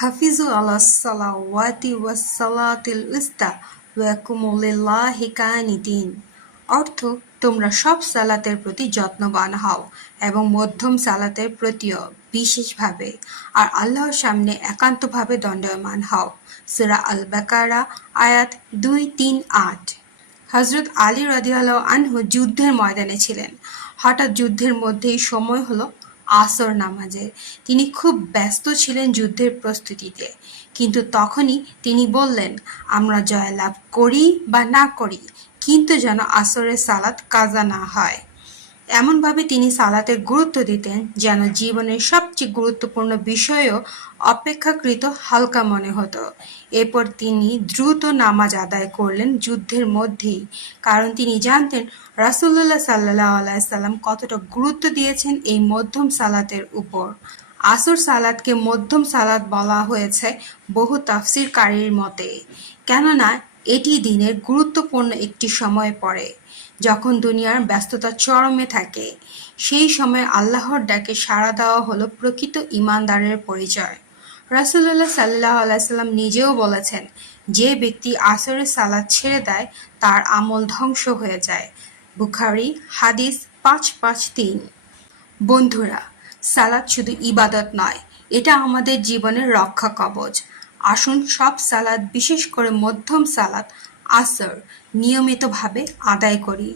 হাফিজু আলাস সালাওয়াতি ওয়াস সালাতিল উস্তা ওয়াকুমু লিল্লাহি কানিতিন। অর্থ, তোমরা সব সালাতের প্রতি যত্নবান হও এবং মধ্যম সালাতের প্রতিও বিশেষভাবে আর আল্লাহর সামনে একান্তভাবে দণ্ডায়মান হও। সূরা আল বাকারা আয়াত 2-3-8। হযরত আলী রাদিয়াল্লাহু আনহু যুদ্ধের ময়দানে ছিলেন। হঠাৎ যুদ্ধের মধ্যেই সময় হলো আসর নামাজের। তিনি খুব ব্যস্ত ছিলেন যুদ্ধের প্রস্তুতিতে, কিন্তু তখনই তিনি বললেন, আমরা জয়লাভ করি বা না করি, কিন্তু যেন আসরের সালাত কাজা না হয়। এমনভাবে তিনি সালাতের গুরুত্ব দিতেন যেন জীবনের সবচেয়ে গুরুত্বপূর্ণ বিষয়ও অপেক্ষাকৃত হালকা মনে হতো। এরপর তিনি দ্রুত নামাজ আদায় করলেন যুদ্ধের মধ্যেই, কারণ তিনি জানতেন রাসূলুল্লাহ সাল্লাল্লাহু আলাইহি সাল্লাম কতটা গুরুত্ব দিয়েছেন এই মধ্যম সালাতের উপর। আসর সালাতকে মধ্যম সালাত বলা হয়েছে বহু তাফসীরকারীর মতে, কেননা এটি দিনের গুরুত্বপূর্ণ একটি সময়ে পড়ে, যখন দুনিয়ার ব্যস্ততা চরমে থাকে। সেই সময় আল্লাহর ডাকে সাড়া দেওয়া হলো প্রকৃত ঈমানদারের পরিচয়। রাসূলুল্লাহ সাল্লাল্লাহু আলাইহি সাল্লাম নিজেও বলেছেন, যে ব্যক্তি আসরের সালাত ছেড়ে দেয় তার আমল ধ্বংস হয়ে যায়। বুখারী হাদিস 553। বন্ধুরা, সালাত শুধু ইবাদত নয়, এটা আমাদের জীবনের রক্ষা কবচ। আসুন সব সালাত, বিশেষ করে মধ্যম সালাত আসর নিয়মিতভাবে আদায় করি,